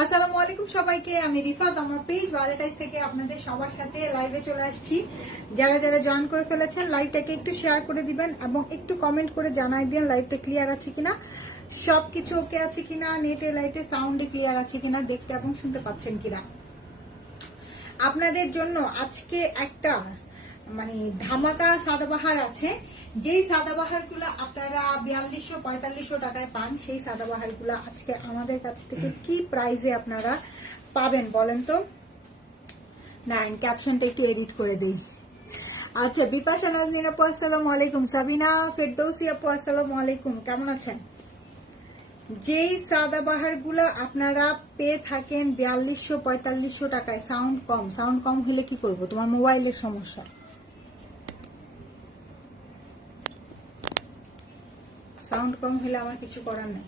আসসালামু আলাইকুম সবাইকে, আমি রিফাত আমার পেজ ওয়ালেটাইজ থেকে আপনাদের সবার সাথে লাইভে চলে আসছি। যারা যারা জয়েন করে ফেলেছেন লাইভটাকে একটু শেয়ার করে দিবেন এবং একটু কমেন্ট করে জানাই দিন লাইভটা ক্লিয়ার আছে কিনা, সবকিছু ওকে আছে কিনা, নেটে লাইটে সাউন্ডে ক্লিয়ার আছে কিনা, দেখতে এবং শুনতে পাচ্ছেন কিনা। আপনাদের জন্য আজকে একটা মানে ধামাকা সাদাবাহার আছে। যেই সাদাবাহার গুলা আপনারা 4200-4500 টাকায় পান, সেই সাদাবাহার গুলা আজকে আমাদের কাছ থেকে কি প্রাইসে আপনারা পাবেন বলেন তো। নাইন ক্যাপশনটা একটু এডিট করে দেই। আচ্ছা, বিপাশা নাজনীন আপু আসসালামু আলাইকুম, সাবিনা ফেরদৌসি আপু আসসালামু আলাইকুম, কেমন আছেন? যেই সাদাবাহার গুলো আপনারা পেয়ে থাকেন 4200-4500 টাকায়, সাউন্ড কম হলে কি করব, তোমার মোবাইলের সমস্যা। সাউন্ড কম হলে আমার কিছু করার নেই।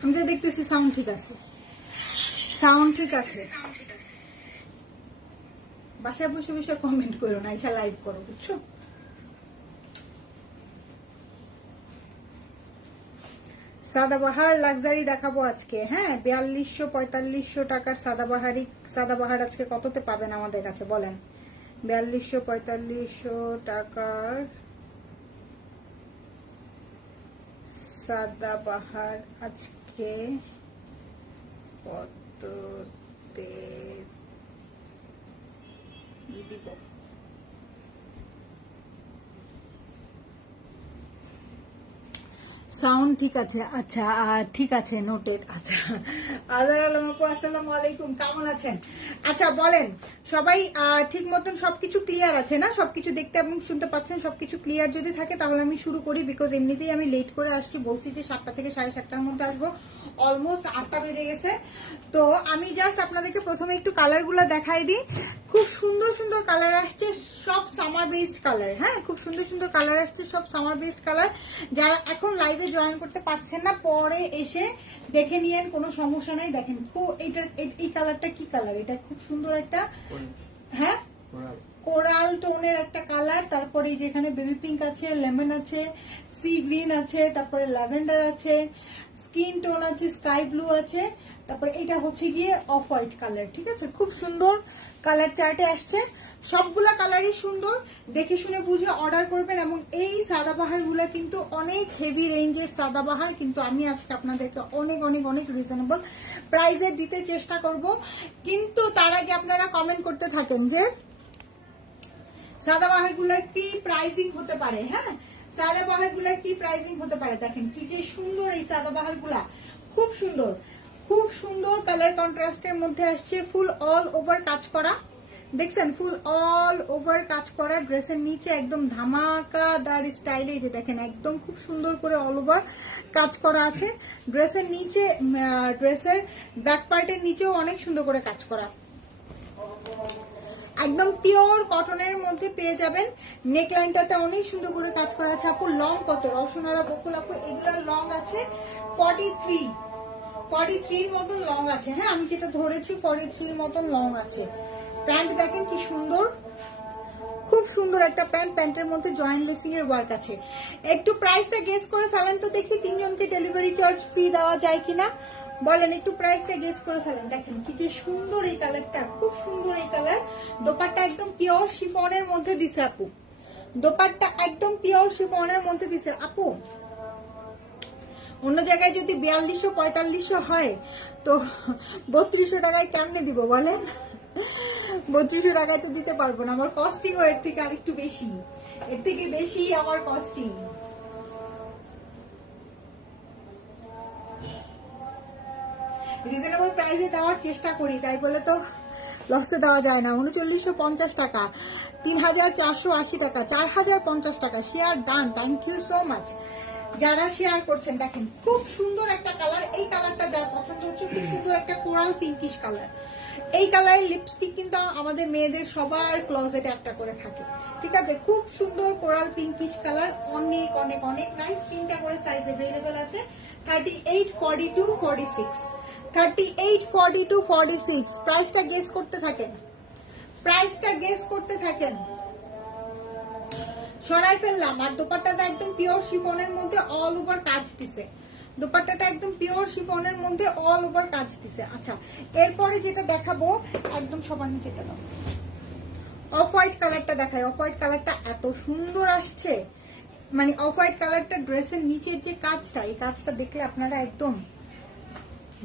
আমি তো দেখতেছি সাউন্ড ঠিক আছে, বাসায় বসে বসে কমেন্ট করো না, এসে লাইভ করো, বুঝছো? সাদাবাহার লাক্সারি দেখাবো আজকে। হ্যাঁ, 4200-4500 টাকার সাদাবাহার আজকে কততে পাবেন আমাদের কাছে বলেন? 4200-4500 টাকার সাদাবাহার আজকে কততে দিব? সাউন্ড ঠিক আছে? আচ্ছা, ঠিক আছে, নোটেড। আচ্ছা, আজার আলম আপু আসসালামু আলাইকুম, কেমন আছেন? আচ্ছা বলেন সবাই, ঠিক মতন সবকিছু ক্লিয়ার আছে না? সবকিছু দেখতে এবং শুনতে পাচ্ছেন? সবকিছু ক্লিয়ার যদি থাকে তাহলে আমি শুরু করি, বিকজ এমনিতেই আমি লেট করে আসছি। বলছি যে 7টা থেকে 7:30টার মধ্যে আসবো, অলমোস্ট 8টা বেজে গেছে। তো আমি জাস্ট আপনাদেরকে প্রথমে একটু কালারগুলো দেখাই দিই। খুব সুন্দর সুন্দর কালার আসছে, সব সামার বেসড কালার। হ্যাঁ, খুব সুন্দর সুন্দর কালার আসছে, সব সামার বেসড কালার। যারা এখন লাইভে জয়েন করতে পারছেন না, পরে এসে দেখে নিয়েন, কোনো সমস্যা নাই। দেখেন এই কালারটা কি কালার, এটা খুব সুন্দর একটা, হ্যাঁ, কোরাল টোনের একটা কালার। তারপরে যেখানে বেবি পিঙ্ক আছে, লেমন আছে, সি গ্রিন আছে, তারপরে ল্যাভেন্ডার আছে, স্কিন টোন আছে, স্কাই ব্লু আছে, তারপরে এটা হচ্ছে গিয়ে অফ হোয়াইট কালার। ঠিক আছে, খুব সুন্দর কালার চার্টে আসছে। সবগুলা কালারই সুন্দর, দেখে শুনে বুঝে অর্ডার করবেন। এবং এই সাদাবাহার গুলা কিন্তু অনেক হেভি রেঞ্জের সাদাবাহার, কিন্তু আমি আজকে আপনাদেরকে অনেক অনেক অনেক রিজনেবল প্রাইসে দিতে চেষ্টা করব। কিন্তু তার আগে আপনারা কমেন্ট করতে থাকেন যে সাদাবাহার গুলার কি প্রাইসিং হতে পারে। হ্যাঁ, সাদাবাহার গুলার কি প্রাইসিং হতে পারে। দেখেন কি যে সুন্দর এই সাদাবাহার গুলা, খুব সুন্দর, খুব সুন্দর কালার কন্ট্রাস্টের মধ্যে আসছে। ফুল অল ওভার কাজ করা, দেখছেন? ফুল অল ওভার কাজ করা। ড্রেসের নিচে একদম ধামাকাদার স্টাইলে, যে দেখেন একদম খুব সুন্দর করে অল ওভার কাজ করা আছে। ড্রেসের নিচে, ড্রেসের ব্যাক পার্টের নিচেও অনেক সুন্দর করে কাজ করা, একদম পিওর কটনের মধ্যে পেয়ে যাবেন। নেক লাইনটাতে অনেক সুন্দর করে কাজ করা আছে। আপু লং কত? রসনারা বকুল আপু, এগুলার লং আছে 43 মতন লং আছে। হ্যাঁ, আমি যেটা ধরেছি 43 মতন লং আছে। প্যান্ট দেখেন কি সুন্দর, খুব সুন্দর একটা প্যান্ট। প্যান্টের মধ্যে জয়েন্ট লেসিং এর ওয়ার্ক আছে। একটু প্রাইসটা গেস করে ফেলেন তো দেখি, 3 জনকে ডেলিভারি চার্জ ফ্রি দেওয়া যায় কিনা বলেন। একটু প্রাইসটা গেস করে ফেলেন। দেখেন কি যে সুন্দর এই কালারটা, খুব সুন্দর এই কালার। দোপাট্টা একদম পিওর শিফনের মধ্যে দিছে আপু, দোপাট্টা একদম পিওর শিফনের মধ্যে দিছে আপু। অন্য জায়গায় যদি 4200-4500 হয় তো 3200 টাকায় কেমনে দিব বলেন? 3200 টাকায় তো দিতে পারবো না, আমার কস্টিংও এর থেকে আরেকটু বেশি, এর থেকে বেশি আমার কস্টিং। রিজনেবল প্রাইসে দেওয়ার চেষ্টা করি, তাই বলে তো লসে দেওয়া যায় না। 3950 টাকা, 3480 টাকা, 4050 টাকা। Share done, thank you so much যারা শেয়ার করছেন। দেখেন খুব সুন্দর একটা কালার, এই কালারটা যার পছন্দ হচ্ছে, খুব সুন্দর একটা কোরাল পিঙ্কিশ কালার। এই কালারের লিপস্টিক কিন্তু আমাদের মেয়েদের সবার ক্লোজেটে একটা করে থাকে। ঠিক আছে, খুব সুন্দর কোরাল পিঙ্কিশ কালার, অনেক অনেক অনেক নাইস। 3টা করে সাইজ अवेलेबल আছে, 38, 42, 46। 38, 42, 46। প্রাইসটা গেস করতে থাকেন, প্রাইসটা গেস করতে থাকেন। সরাই ফেললাম। আর দোপাট্টাটা একদম পিওর শিফনের মধ্যে অল ওভার কাজ দিছে, দোপাট্টাটা একদম পিওর শিফনের মধ্যে অল ওভার কাজ দিছে। আচ্ছা, এরপরে যেটা দেখাবো একদম সবার নিচে দাও, অফ হোয়াইট কালারটা দেখায়। অফ হোয়াইট কালারটা এত সুন্দর আসছে, মানে অফ হোয়াইট কালারটা ড্রেসের নিচের যে কাজটা, এই কাজটা দেখলে আপনারা একদম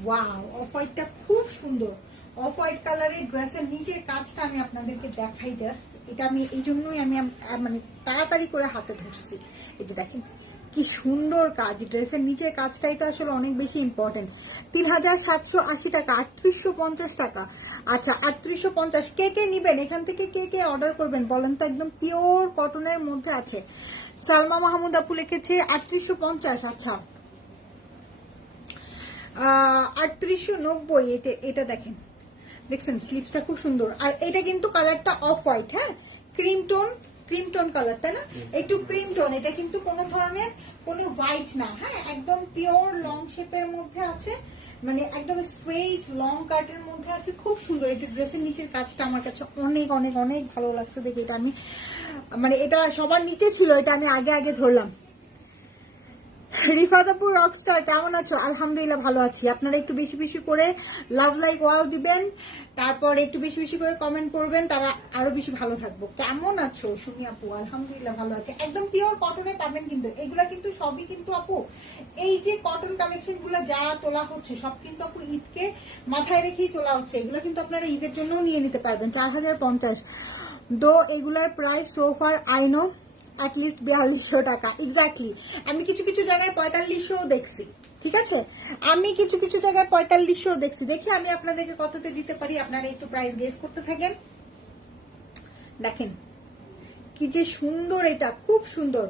ওয়াও, অফ হোয়াইটটা খুব সুন্দর। অফ হোয়াইট কালারের ড্রেসের নিচের কাজটা আমি আপনাদেরকে দেখাই জাস্ট, এটা আমি এই জন্যই আমি মানে তাড়াতাড়ি করে হাতে ধরছি। এই যে দেখেন কি সুন্দর কাজ, ড্রেসের নিচের কাজটাই তো আসলে অনেক বেশি ইম্পর্টেন্ট। 3780 টাকা, 3850 টাকা। আচ্ছা 3850, কে কে নিবেন এখান থেকে, কে কে অর্ডার করবেন বলেন তো? একদম পিওর কটনের মধ্যে আছে। সালমা মাহমুদ আপু লিখেছে 3850। আচ্ছা 3890, এটা দেখেন, দেখছেন স্লিপসটা খুব সুন্দর। আর এটা কিন্তু কালারটা অফ হোয়াইট, হ্যাঁ ক্রিম টোন কালার, তাই না? একটু ক্রিম টোন, এটা কিন্তু কোনো ধরনের কোনো হোয়াইট না, হ্যাঁ একদম পিওর লং শেপের মধ্যে আছে, মানে একদম স্ট্রেইট লং কাটের মধ্যে আছে, খুব সুন্দর। এটা ড্রেসের নিচের কাজটা আমার কাছে অনেক অনেক অনেক ভালো লাগছে দেখে। এটা আমি মানে এটা সবার নিচে ছিল, এটা আমি আগে আগে ধরলাম। রিফাদাপুর রকস্টার কেমন আছো? আলহামদুলিল্লাহ ভালো আছি। আপনারা একটু বেশি বেশি করে লাভ লাইক ওয়াও দিবেন, তারপর একটু বেশি বেশি করে কমেন্ট করবেন, তারা আরো বেশি ভালো থাকবো। কেমন আছো সুমি আপু? আলহামদুলিল্লাহ ভালো আছে। একদম পিওর কটনে পাবেন কিন্তু, এগুলা কিন্তু সবই কিন্তু আপু, এই যে কটন কালেকশন গুলো যা তোলা হচ্ছে সব কিন্তু আপু ঈদকে মাথায় রেখেই তোলা হচ্ছে। এগুলো কিন্তু আপনারা ঈদের জন্যও নিয়ে নিতে পারবেন। 4050 দো এগুলার প্রাইস সোফার আইনো অ্যাটলিস্ট 4200 টাকা। এক্স্যাক্টলি, আমি কিছু কিছু জায়গায় 4500 দেখছি, ঠিক আছে? আমি কিছু কিছু জায়গায় 4500 দেখছি। দেখি আমি আপনাদেরকে কততে দিতে পারি, আপনারা একটু প্রাইস গেস করতে থাকেন। দেখেন কি যে সুন্দর, এটা খুব সুন্দর।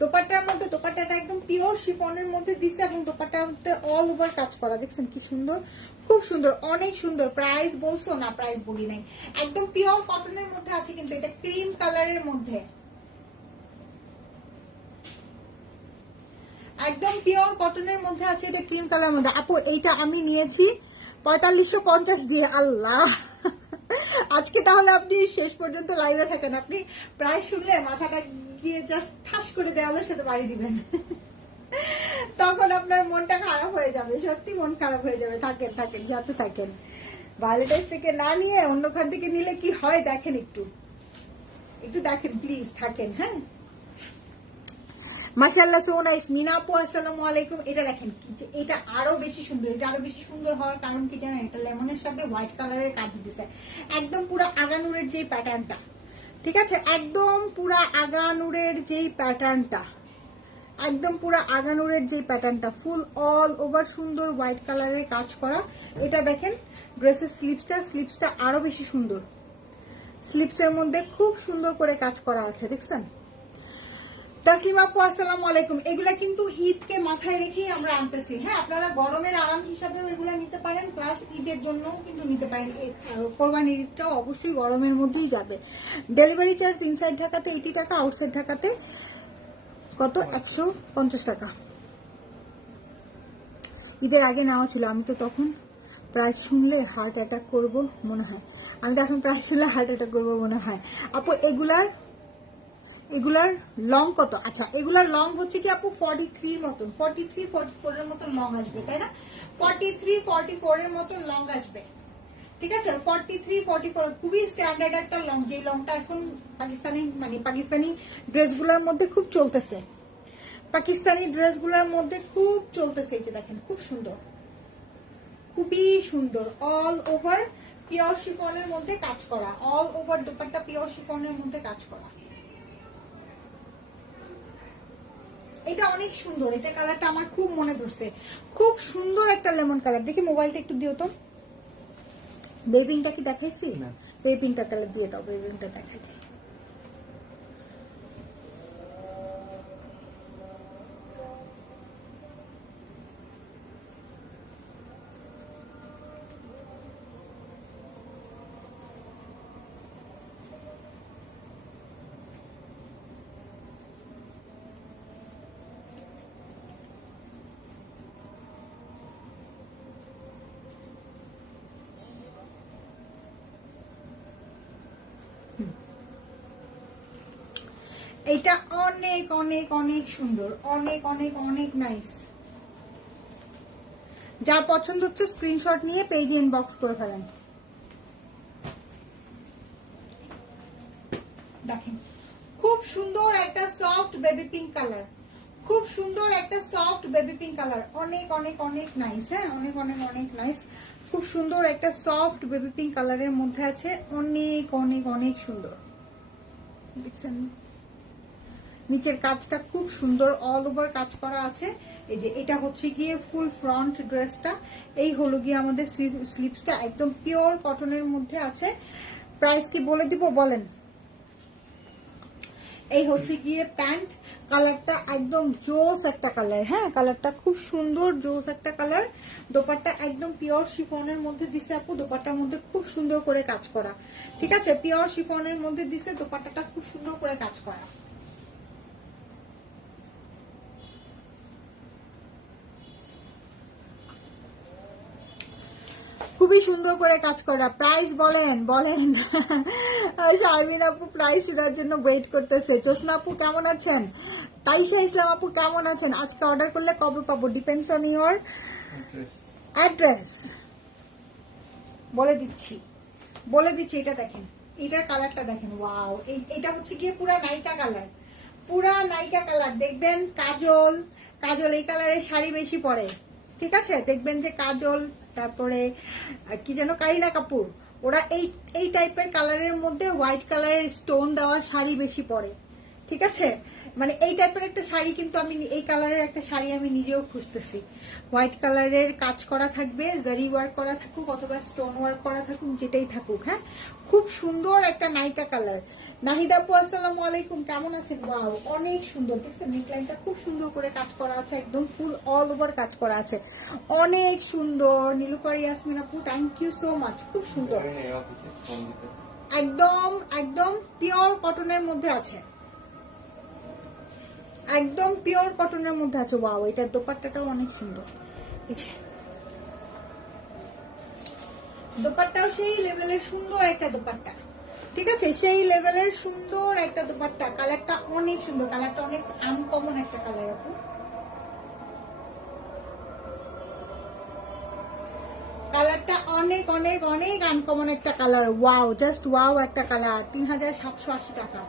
দোপাট্টার মধ্যে, দোপাট্টাটা একদম পিওর শিফনের মধ্যে দিছে এবং দোপাট্টার মধ্যে অল ওভার কাজ করা, দেখছেন কি সুন্দর, খুব সুন্দর, অনেক সুন্দর। প্রাইস বলছো না? প্রাইস বলি নাই, একদম পিওর কটনের মধ্যে আছে কিন্তু, এটা ক্রিম কালারের মধ্যে, একদম পিওর কটনের মধ্যে আছে, এটা ক্রিম কালার মধ্যে। আপু এইটা আমি নিয়েছি 4550 দিয়ে। আল্লাহ, আজকে তাহলে আপনি শেষ পর্যন্ত লাইভে থাকেন, আপনি প্রায় শুনলে মাথাটা গিয়ে জাস্ট ঠাস করে দেওয়ালের সাথে বাড়ি দিবেন, তখন আপনার মনটা খারাপ হয়ে যাবে, সত্যি মন খারাপ হয়ে যাবে। থাকেন থাকেন, সাথে থাকেন। ভ্যালেন্টাইন্স থেকে না নিয়ে অন্য খান থেকে নিলে কি হয় দেখেন, একটু একটু দেখেন প্লিজ, থাকেন। হ্যাঁ মাশাআল্লাহ, সো নাইস। মিনা আপু আসসালামু আলাইকুম। এটা দেখেন, এটা আরো বেশি সুন্দর। এটা আরো বেশি সুন্দর হওয়ার কারণ কি জানেন? এটা লেমনের সাথে হোয়াইট কালারের কাজ দিছে, একদম পুরো আগানুরের যেই প্যাটার্নটা, ঠিক আছে? একদম পুরো আগানুরের যেই প্যাটার্নটা, একদম পুরো আগানুরের যেই প্যাটার্নটা, ফুল অল ওভার সুন্দর হোয়াইট কালারের কাজ করা। এটা দেখেন ড্রেসের স্লিপসটা আরো বেশি সুন্দর। স্লিপসের মধ্যে খুব সুন্দর করে কাজ করা আছে, দেখছেন? তাসলিমা আপু আসসালামু আলাইকুম। এগুলা কিন্তু ঈদকে মাথায় রেখেই আমরা আনতেছি, হ্যাঁ আপনারা গরমের আরাম হিসাবেও এগুলা নিতে পারেন, প্লাস ঈদের জন্যও কিন্তু নিতে পারেন। কোরবানির ঈদটাও অবশ্যই গরমের মধ্যেই যাবে। ডেলিভারি চার্জ ইনসাইড ঢাকাতে 80 টাকা, আউটসাইড ঢাকাতে কত 150 টাকা। ঈদের আগে নেওয়া ছিল, আমি তো তখন প্রাইস শুনলে হার্ট অ্যাটাক করবো মনে হয়, আমি তো এখন প্রাইস শুনলে হার্ট অ্যাটাক করবো মনে হয়। আপু এগুলার লং কত? আচ্ছা এগুলার লং হচ্ছে কি আপু 43 মতন, 43 44 এর মতন লং আসবে, তাই না? 43 44 এর মতন লং আসবে, ঠিক আছে? 43 44 খুবই স্ট্যান্ডার্ড একটা লং, যে লংটা এখন পাকিস্তানি ড্রেসগুলোর মধ্যে খুব চলতেছে, পাকিস্তানি ড্রেসগুলোর মধ্যে খুব চলতেছে। এই যে দেখেন খুব সুন্দর, খুবই সুন্দর, অল ওভার পিওর শিফনের মধ্যে কাজ করা, অল ওভার দোপাট্টা পিওর শিফনের মধ্যে কাজ করা। এটা অনেক সুন্দর, এটা কালারটা আমার খুব মনে ধরছে, খুব সুন্দর একটা লেমন কালার। দেখি মোবাইলটা একটু দিও তো, বেবিংটা কি দেখাইছি? বেবিংটা তাহলে দিয়ে দাও, বেবিংটা দেখাই। এটা অনেক অনেক অনেক সুন্দর, অনেক অনেক অনেক নাইস। যার পছন্দ হচ্ছে স্ক্রিনশট নিয়ে পেজে ইনবক্স করে ফেলেন। দেখেন খুব সুন্দর একটা সফট বেবি পিঙ্ক কালার, খুব সুন্দর একটা সফট বেবি পিঙ্ক কালার, অনেক অনেক অনেক নাইস। হ্যাঁ, অনেক অনেক অনেক নাইস। খুব সুন্দর একটা সফট বেবি পিঙ্ক কালারের মধ্যে আছে, অনেক অনেক অনেক সুন্দর। দেখছেন নিচের কাজটা খুব সুন্দর, অল ওভার কাজ করা আছে। এই যে এটা হচ্ছে গিয়ে ফুল ফ্রন্ট ড্রেসটা, এই হলো গিয়ে আমাদের স্লিভসটা একদম পিওর কটনের মধ্যে আছে। প্রাইস কি বলে দিব বলেন? এই হচ্ছে গিয়ে প্যান্ট, কালারটা একদম জোস একটা কালার। হ্যাঁ, কালারটা খুব সুন্দর, জোস একটা কালার। দোপাট্টা একদম পিওর শিফনের মধ্যে দিছে আপু, দোপাট্টার মধ্যে খুব সুন্দর করে কাজ করা। ঠিক আছে, পিওর শিফনের মধ্যে দিছে, দোপাট্টাটা খুব সুন্দর করে কাজ করা। খুবই সুন্দর করে কাজ করা। প্রাইস বলেন বলেন। শারমিন আপু প্রাইস শোনার জন্য ওয়েট করতেছে। জোসনা আপু কেমন আছেন? তাইশা ইসলাম আপু কেমন আছেন? আজকে অর্ডার করলে কবে পাবো? Depends on your address. বলে দিচ্ছি বলে দিচ্ছি। এটা দেখেন, এটার কালারটা দেখেন, ওয়াও। এটা হচ্ছে গিয়ে পুরা নাইকা কালার, পুরা নাইকা কালার। দেখবেন কাজল, কাজল এই কালারের শাড়ি বেশি পরে। ঠিক আছে, দেখবেন যে কাজল, তারপরে কি যেন কারিনা কাপুর, ওরা এই এই টাইপের কালারের মধ্যে হোয়াইট কালারের স্টোন দেওয়া শাড়ি বেশি পরে। ঠিক আছে, মানে এই টাইপের একটা শাড়ি কিন্তু আমি, এই কালারের একটা শাড়ি আমি নিজেও খুঁজতেছি। হোয়াইট কালারের কাজ করা থাকবে, জারি ওয়ার্ক করা থাকুক অথবা স্টোন ওয়ার্ক করা থাকুক, যেটাই থাকুক। হ্যাঁ, খুব সুন্দর একটা নাইকা কালার। নাহিদা আপু আসসালামু আলাইকুম, কেমন আছেন? ওয়াও, অনেক সুন্দর। দেখছেন নেকলাইনটা খুব সুন্দর করে কাজ করা আছে, একদম ফুল অল ওভার কাজ করা আছে, অনেক সুন্দর। নীলুফার ইয়াসমিন আপু থ্যাংক ইউ সো মাচ, খুব সুন্দর। একদম একদম পিওর কটনের মধ্যে আছে, একদম পিওর কটনের মধ্যে আছে। ওয়াও, এটার দোপাট্টাটাও অনেক সুন্দর। দোপাট্টাও সেই লেভেলের সুন্দর একটা দোপাট্টা। ঠিক আছে, সেই লেভেলের সুন্দর একটা দোপাট্টা। কালারটা অনেক সুন্দর, কালারটা অনেক আনকমন একটা কালার আপু। কালারটা অনেক অনেক অনেক আনকমন একটা কালার। ওয়াও, জাস্ট ওয়াও একটা কালার। 3780 টাকা।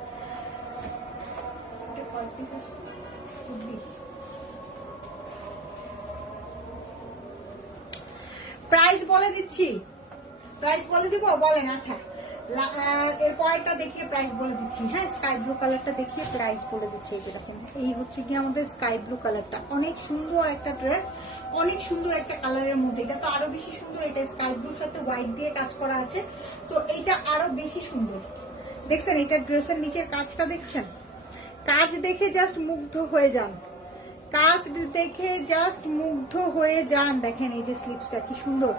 প্রাইস বলে দিচ্ছি, প্রাইস বলে দিব বলেন। আচ্ছা, এর পরেরটা দেখিয়ে প্রাইস বলে দিচ্ছি। হ্যাঁ, স্কাই ব্লু কালারটা দেখিয়ে প্রাইস বলে দিচ্ছি। এই যে দেখেন, এই হচ্ছে কি আমাদের স্কাই ব্লু কালারটা, অনেক সুন্দর একটা ড্রেস, অনেক সুন্দর একটা কালারের মধ্যে। এটা তো আরো বেশি সুন্দর, এটা স্কাই ব্লুর সাথে হোয়াইট দিয়ে কাজ করা আছে, তো এইটা আরো বেশি সুন্দর। দেখছেন এটা ড্রেসের নিচের কাজটা দেখছেন? কাজ দেখে জাস্ট মুগ্ধ হয়ে যান, কাজ দেখে জাস্ট মুগ্ধ হয়ে যান। দেখেন এই যে স্লিপসটা কি সুন্দর।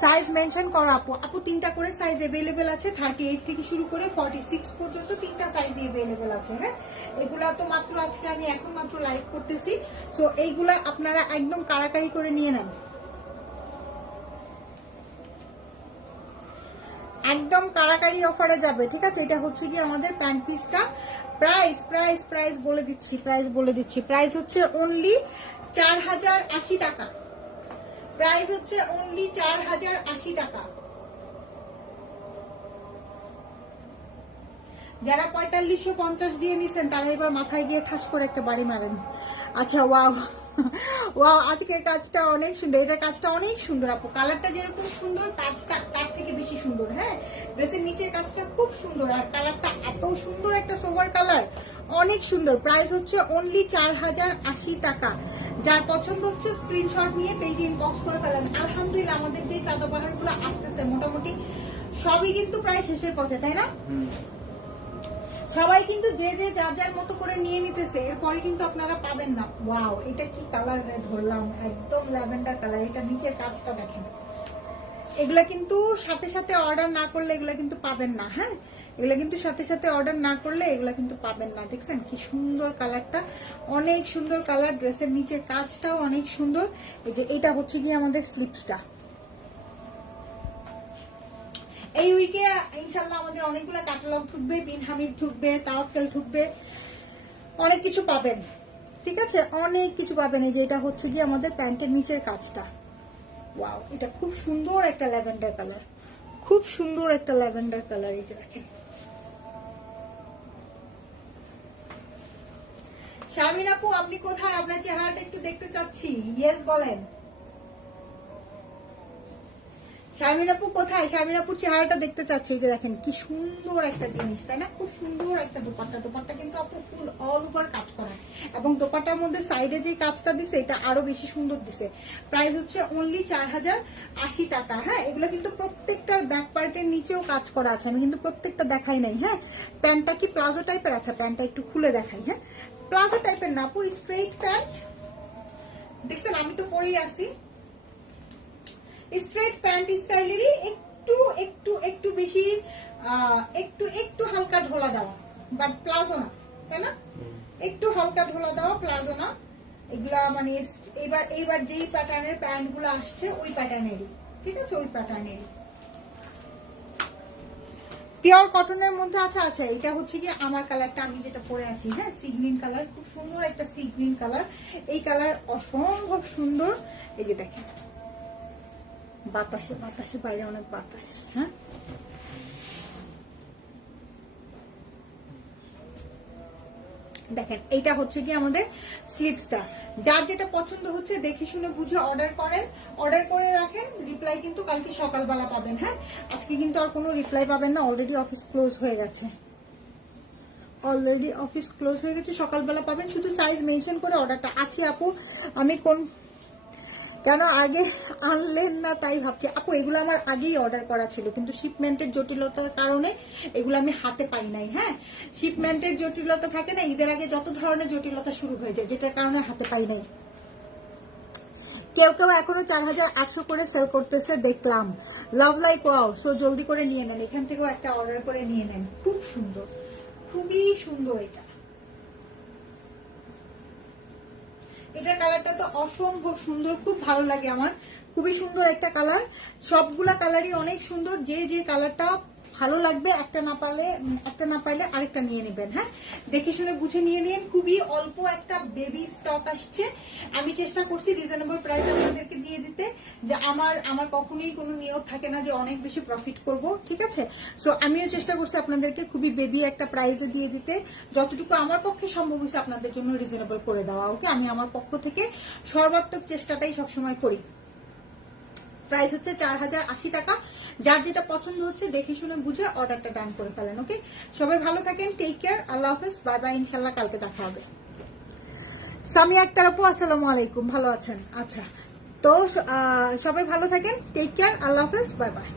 সাইজ মেনশন করা আপু, আপু 3টা করে সাইজ अवेलेबल আছে, 38 থেকে শুরু করে 46 পর্যন্ত 3টা সাইজ अवेलेबल আছে। হ্যাঁ, এগুলা তো মাত্র আজকে আমি এখন মাত্র লাইভ করতেছি, সো এইগুলা আপনারা একদম কাড়াকাড়ি করে নিয়ে নেন, একদম কাড়াকাড়ি অফারে যাবে। ঠিক আছে, এটা হচ্ছে কি আমাদের প্যান্ট পিসটা। প্রাইস প্রাইস প্রাইস বলে দিচ্ছি, প্রাইস বলে দিচ্ছি। প্রাইস হচ্ছে অনলি 4080 টাকা। প্রাইস হচ্ছে অনলি 4080 টাকা। যারা 4550 দিয়ে নিছেন তারা এবার মাথায় গিয়ে ঠাস করে একটা বাড়ি মারেন। আচ্ছা, ওয়াও ওয়াও, আজকের কাজটা অনেক সুন্দর, এটা কাজটা অনেক সুন্দর আপু। কালারটা যেরকম সুন্দর, কাজটা তার থেকে বেশি সুন্দর। হ্যাঁ, ড্রেসের নিচের কাজটা খুব সুন্দর, আর কালারটা এত সুন্দর একটা সোভার কালার, অনেক সুন্দর। প্রাইস হচ্ছে অনলি 4080 টাকা। যার পছন্দ হচ্ছে স্ক্রিনশট নিয়ে পেজে ইনবক্স করে ফেলেন। আলহামদুলিল্লাহ আমাদের যে সাদাবাহার গুলো আসতেছে মোটামুটি সবই কিন্তু প্রায় শেষের পথে, তাই না? সবাই কিন্তু যে যে যার যার মতো করে নিয়ে নিতেছে, এরপরে কিন্তু আপনারা পাবেন না। ওয়াও, এটা কি কালার ধরলাম, একদম ল্যাভেন্ডার কালার। এটা নিচের কাজটা দেখেন, এগুলা কিন্তু সাথে সাথে অর্ডার না করলে এগুলা কিন্তু পাবেন না। হ্যাঁ, এগুলা কিন্তু সাথে সাথে অর্ডার না করলে এগুলা কিন্তু পাবেন না। দেখছেন কি সুন্দর কালারটা, অনেক সুন্দর কালার। ড্রেসের নিচের কাজটাও অনেক সুন্দর। এই যে এটা হচ্ছে গিয়ে আমাদের স্লিপসটা। এই উইকে ইনশাল্লাহ আমাদের অনেকগুলো ক্যাটালগ ঢুকবে, বিন হামিদ ঢুকবে, তাওয়াক্কেল ঢুকবে, অনেক কিছু পাবেন, ঠিক আছে, অনেক কিছু পাবেন। এই যে এটা হচ্ছে গিয়ে আমাদের প্যান্টের নিচের কাজটা, ওয়াও, এটা খুব সুন্দর একটা ল্যাভেন্ডার কালার, খুব সুন্দর একটা ল্যাভেন্ডার কালার। এই যে দেখেন, শারমিন আপু আপনি কোথায়? আপনার চেহারাটা একটু দেখতে চাচ্ছি, ইয়েস বলেন। শারমিন আপু কোথায়? শারমিন আপুর চেহারাটা দেখতে চাচ্ছি। যে দেখেন কি সুন্দর একটা জিনিস, তাই না? খুব সুন্দর একটা দোপাট্টা, দোপাট্টা কিন্তু আপু ফুল অল ওভার কাজ করা, এবং দোপাট্টার মধ্যে সাইডে যে কাজটা দিছে এটা আরো বেশি সুন্দর দিছে। প্রাইস হচ্ছে অনলি 4080 টাকা। হ্যাঁ, এগুলো কিন্তু প্রত্যেকটার ব্যাক পার্টের নিচেও কাজ করা আছে, আমি কিন্তু প্রত্যেকটা দেখাই নাই। হ্যাঁ, প্যান্টটা কি প্লাজো টাইপের? আচ্ছা, প্যান্টটা একটু খুলে দেখাই। হ্যাঁ, প্লাজো টাইপের না আপু, স্ট্রেট প্যান্ট। দেখছেন আমি তো পরেই আসি, স্ট্রেট প্যান্ট স্টাইলেরই একটু একটু একটু বেশি, একটু একটু হালকা ঢোলা দেওয়া, বাট প্লাজো না, তাই না? একটু হালকা ঢোলা দেওয়া, প্লাজো না। এগুলা মানে এইবার যেই প্যাটার্নের প্যান্ট গুলো আসছে ওই প্যাটার্নেরই, ঠিক আছে, ওই প্যাটার্নেরই পিওর কটনের মধ্যে। আচ্ছা আচ্ছা, এটা হচ্ছে কি আমার কালারটা, আমি যেটা পরে আছি। হ্যাঁ, সি গ্রিন কালার, খুব সুন্দর একটা সি গ্রিন কালার। এই কালার অসম্ভব সুন্দর। এই যে দেখেন, বাতাসে বাতাসে, বাইরে অনেক বাতাস। হ্যাঁ, দেখেন এইটা হচ্ছে কি আমাদের স্লিপসটা। যার যেটা পছন্দ হচ্ছে দেখে শুনে বুঝে অর্ডার করেন, অর্ডার করে রাখেন। রিপ্লাই কিন্তু কালকে সকালবেলা পাবেন। হ্যাঁ, আজকে কিন্তু আর কোনো রিপ্লাই পাবেন না, অলরেডি অফিস ক্লোজ হয়ে গেছে, অলরেডি অফিস ক্লোজ হয়ে গেছে, সকালবেলা পাবেন। শুধু সাইজ মেনশন করে অর্ডারটা আছে। আপু আমি কোন কেন আগে আনলেন না তাই ভাবছি। আপু এগুলো আমার আগেই অর্ডার করা ছিল, কিন্তু শিপমেন্টের জটিলতার কারণে এগুলো আমি হাতে পাই নাই। হ্যাঁ, শিপমেন্টের জটিলতা থাকে না, ঈদের আগে যত ধরনের জটিলতা শুরু হয়ে যায়, যেটার কারণে হাতে পাই নাই। কেউ কেউ এখনো 4800 করে সেল করতেছে দেখলাম। লাভ লাইক ওয়াও, সো জলদি করে নিয়ে নেন, এখান থেকেও একটা অর্ডার করে নিয়ে নেন। খুব সুন্দর, খুবই সুন্দর। এটার কালারটা তো অসম্ভব সুন্দর, খুব ভালো লাগে আমার, খুবই সুন্দর একটা কালার। সবগুলা কালারই অনেক সুন্দর, যে যে কালারটা ভালো লাগবে একটা না পাইলে আরেকটা নিয়ে নেবেন। হ্যাঁ, দেখে শুনে বুঝে নিয়ে নিন। খুবই অল্প একটা বেবি স্টক আসছে, আমি চেষ্টা করছি রিজনেবল প্রাইস আপনাদেরকে দিয়ে দিতে। যে আমার কখনোই কোনো নিয়ত থাকে না যে অনেক বেশি প্রফিট করব, ঠিক আছে। সো আমিও চেষ্টা করছি আপনাদেরকে খুবই বেবি একটা প্রাইসে দিয়ে দিতে, যতটুকু আমার পক্ষে সম্ভব হয়েছে আপনাদের জন্য রিজনেবল করে দেওয়া। ওকে, আমি আমার পক্ষ থেকে সর্বাত্মক চেষ্টাটাই সবসময় করি। প্রাইস হচ্ছে 4080 টাকা। যার যেটা পছন্দ হচ্ছে দেখে শুনে বুঝে অর্ডারটা ডান করে ফেলেন। ওকে, সবাই ভালো থাকেন, টেক কেয়ার, আল্লাহ হাফেজ, বাই বাই, ইনশাল্লাহ কালকে দেখা হবে। সামিয়া আক্তার আপু আসসালামু আলাইকুম, ভালো আছেন? আচ্ছা, তো সবাই ভালো থাকেন, টেক কেয়ার, আল্লাহ হাফেজ, বাই বাই।